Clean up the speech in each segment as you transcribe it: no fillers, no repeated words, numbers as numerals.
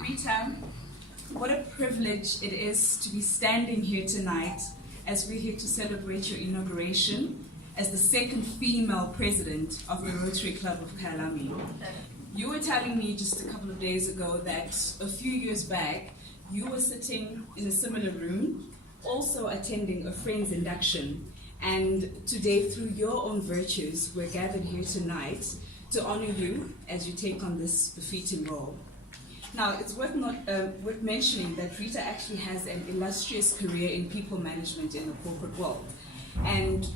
Rita, what a privilege it is to be standing here tonight as we're here to celebrate your inauguration as the second female president of the Rotary Club of Kyalami. You were telling me just a couple of days ago that a few years back, you were sitting in a similar room, also attending a friend's induction. And today, through your own virtues, we're gathered here tonight to honor you as you take on this befitting role. Now, it's worth mentioning that Rita actually has an illustrious career in people management in the corporate world. And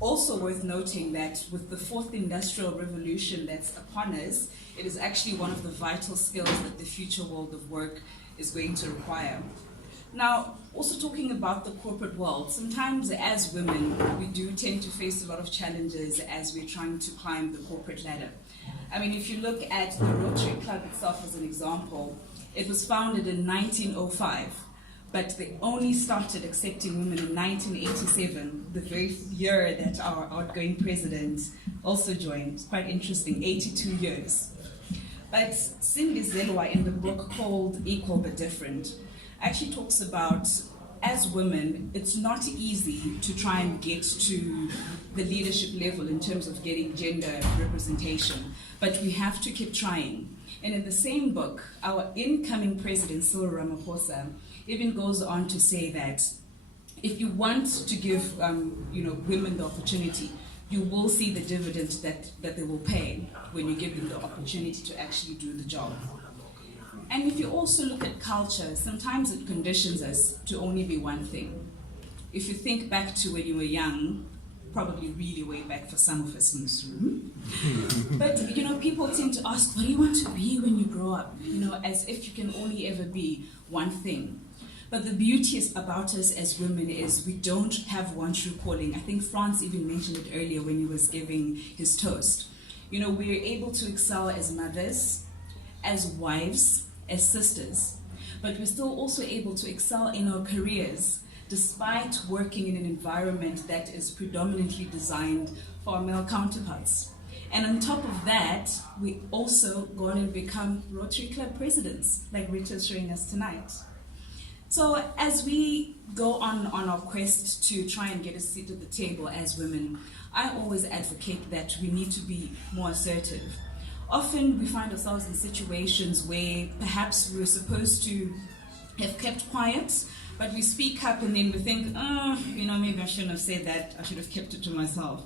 also worth noting that with the fourth industrial revolution that's upon us, it is actually one of the vital skills that the future world of work is going to require. Now, also talking about the corporate world, sometimes as women, we do tend to face a lot of challenges as we're trying to climb the corporate ladder. I mean, if you look at the Rotary Club itself as an example, it was founded in 1905, but they only started accepting women in 1987, the very year that our outgoing president also joined. It's quite interesting, 82 years. But Cindy Zelwa, in the book called Equal But Different, actually talks about, as women, it's not easy to try and get to the leadership level in terms of getting gender representation, but we have to keep trying. And in the same book, our incoming president, Cyril Ramaphosa, even goes on to say that if you want to give women the opportunity, you will see the dividend that they will pay when you give them the opportunity to actually do the job. And if you also look at culture, sometimes it conditions us to only be one thing. If you think back to when you were young, probably really way back for some of us in this room, but people tend to ask, what do you want to be when you grow up? As if you can only ever be one thing. But the beauty about us as women is we don't have one true calling. I think Franz even mentioned it earlier when he was giving his toast. We're able to excel as mothers, as wives, as sisters, but we're still also able to excel in our careers despite working in an environment that is predominantly designed for our male counterparts. And on top of that, we also go on and become Rotary Club presidents, like Rita's showing us tonight. So as we go on our quest to try and get a seat at the table as women, I always advocate that we need to be more assertive. Often we find ourselves in situations where perhaps we're supposed to have kept quiet, but we speak up and then we think, maybe I shouldn't have said that, I should have kept it to myself.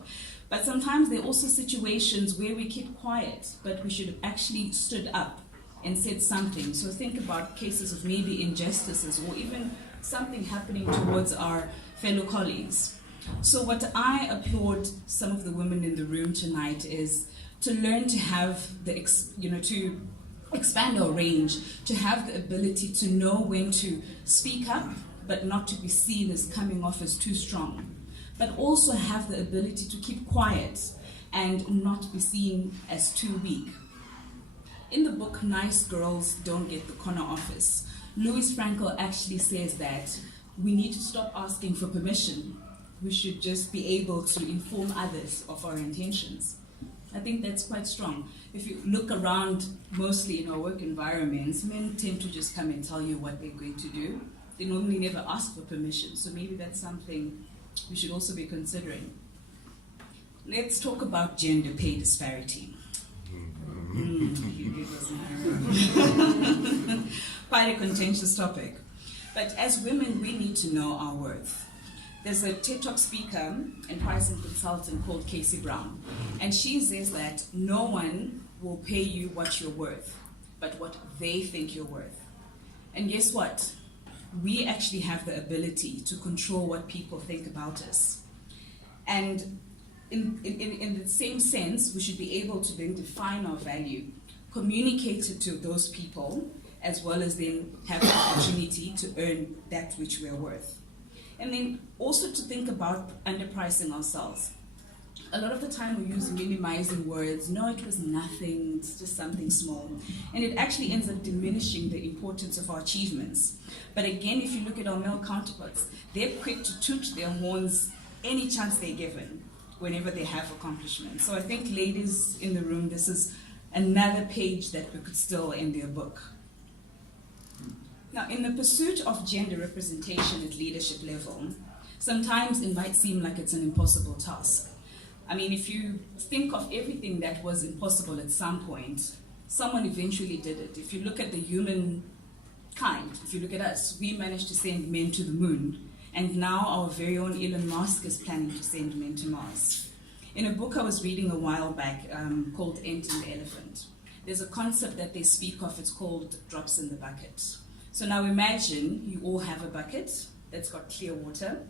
But sometimes there are also situations where we keep quiet, but we should have actually stood up and said something. So think about cases of maybe injustices or even something happening towards our fellow colleagues. So what I applaud some of the women in the room tonight is to learn to have to expand our range, to have the ability to know when to speak up, but not to be seen as coming off as too strong, but also have the ability to keep quiet and not be seen as too weak. In the book, Nice Girls Don't Get the Corner Office, Louis Frankel actually says that we need to stop asking for permission. We should just be able to inform others of our intentions. I think that's quite strong. If you look around, mostly in our work environments, men tend to just come and tell you what they're going to do. They normally never ask for permission, so maybe that's something we should also be considering. Let's talk about gender pay disparity. Quite a contentious topic. But as women, we need to know our worth. There's a TED Talk speaker and pricing consultant called Casey Brown, and she says that no one will pay you what you're worth, but what they think you're worth. And guess what? We actually have the ability to control what people think about us. And in the same sense, we should be able to then define our value, communicate it to those people, as well as then have the opportunity to earn that which we're worth. And then also to think about underpricing ourselves. A lot of the time we use minimizing words. No, it was nothing, it's just something small. And it actually ends up diminishing the importance of our achievements. But again, if you look at our male counterparts, they're quick to toot their horns any chance they're given whenever they have accomplishments. So I think ladies in the room, this is another page that we could still in their book. Now, in the pursuit of gender representation at leadership level, sometimes it might seem like it's an impossible task. I mean, if you think of everything that was impossible at some point, someone eventually did it. If you look at the human kind, if you look at us, we managed to send men to the moon, and now our very own Elon Musk is planning to send men to Mars. In a book I was reading a while back called Ant and the Elephant, there's a concept that they speak of, it's called drops in the bucket. So now imagine you all have a bucket that's got clear water,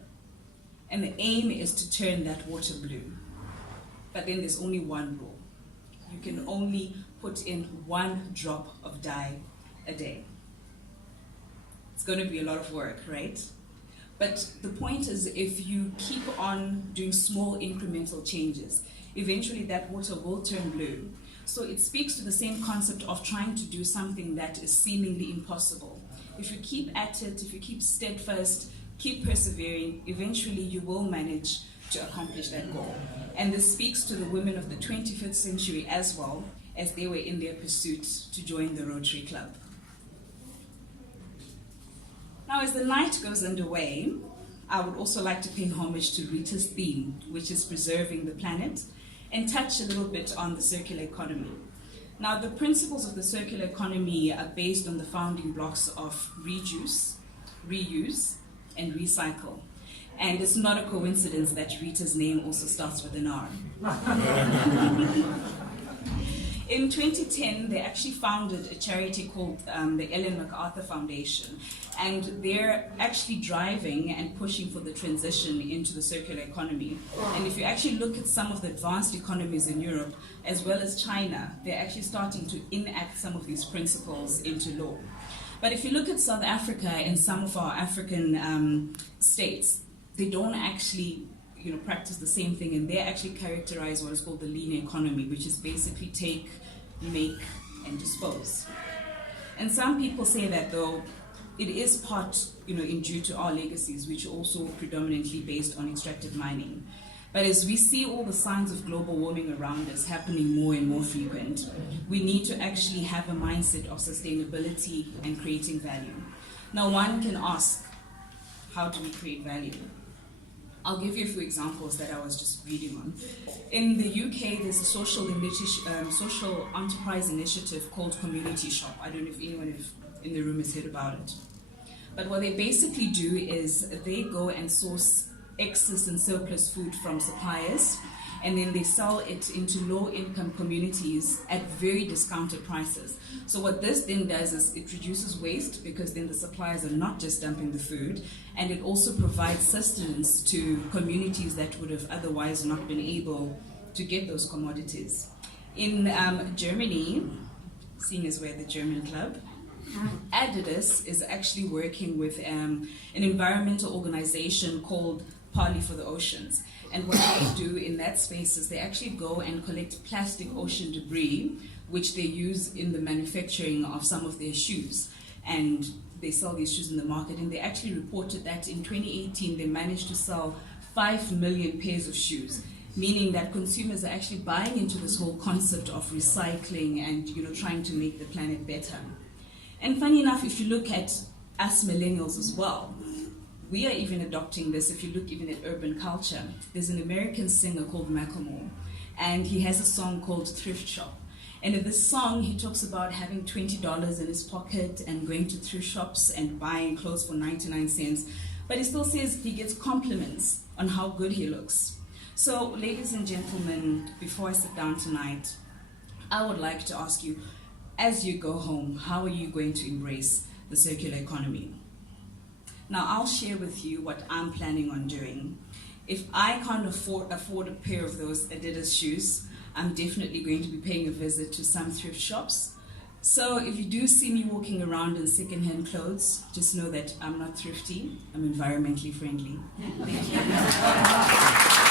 and the aim is to turn that water blue. But then there's only one rule. You can only put in 1 drop of dye a day. It's going to be a lot of work, right? But the point is, if you keep on doing small incremental changes, eventually that water will turn blue. So it speaks to the same concept of trying to do something that is seemingly impossible. If you keep at it, if you keep steadfast, keep persevering, eventually you will manage to accomplish that goal. And this speaks to the women of the 21st century as well, as they were in their pursuit to join the Rotary Club. Now, as the night goes underway, I would also like to pay homage to Rita's theme, which is preserving the planet, and touch a little bit on the circular economy. Now, the principles of the circular economy are based on the founding blocks of reduce, reuse, and recycle. And it's not a coincidence that Rita's name also starts with an R. In 2010, they actually founded a charity called the Ellen MacArthur Foundation, and they're actually driving and pushing for the transition into the circular economy. And if you actually look at some of the advanced economies in Europe, as well as China, they're actually starting to enact some of these principles into law. But if you look at South Africa and some of our African states, they don't actually practice the same thing, and they actually characterize what is called the linear economy, which is basically take, make, and dispose. And some people say that though it is part, in due to our legacies, which are also predominantly based on extractive mining. But as we see all the signs of global warming around us happening more and more frequent, we need to actually have a mindset of sustainability and creating value. Now, one can ask, how do we create value? I'll give you a few examples that I was just reading on. In the UK, there's a social enterprise initiative called Community Shop. I don't know if anyone in the room has heard about it. But what they basically do is they go and source excess and surplus food from suppliers, and then they sell it into low-income communities at very discounted prices. So what this then does is it reduces waste, because then the suppliers are not just dumping the food, and it also provides sustenance to communities that would have otherwise not been able to get those commodities. In Germany, seeing as we're the German club, Adidas is actually working with an environmental organization called Parley for the Oceans. And what they do in that space is they actually go and collect plastic ocean debris, which they use in the manufacturing of some of their shoes. And they sell these shoes in the market. And they actually reported that in 2018, they managed to sell 5 million pairs of shoes, meaning that consumers are actually buying into this whole concept of recycling and trying to make the planet better. And funny enough, if you look at us millennials as well, we are even adopting this. If you look even at urban culture, there's an American singer called Macklemore, and he has a song called Thrift Shop. And in this song, he talks about having $20 in his pocket and going to thrift shops and buying clothes for 99 cents. But he still says he gets compliments on how good he looks. So, ladies and gentlemen, before I sit down tonight, I would like to ask you, as you go home, how are you going to embrace the circular economy? Now, I'll share with you what I'm planning on doing. If I can't afford a pair of those Adidas shoes, I'm definitely going to be paying a visit to some thrift shops. So if you do see me walking around in secondhand clothes, just know that I'm not thrifty, I'm environmentally friendly. Thank you.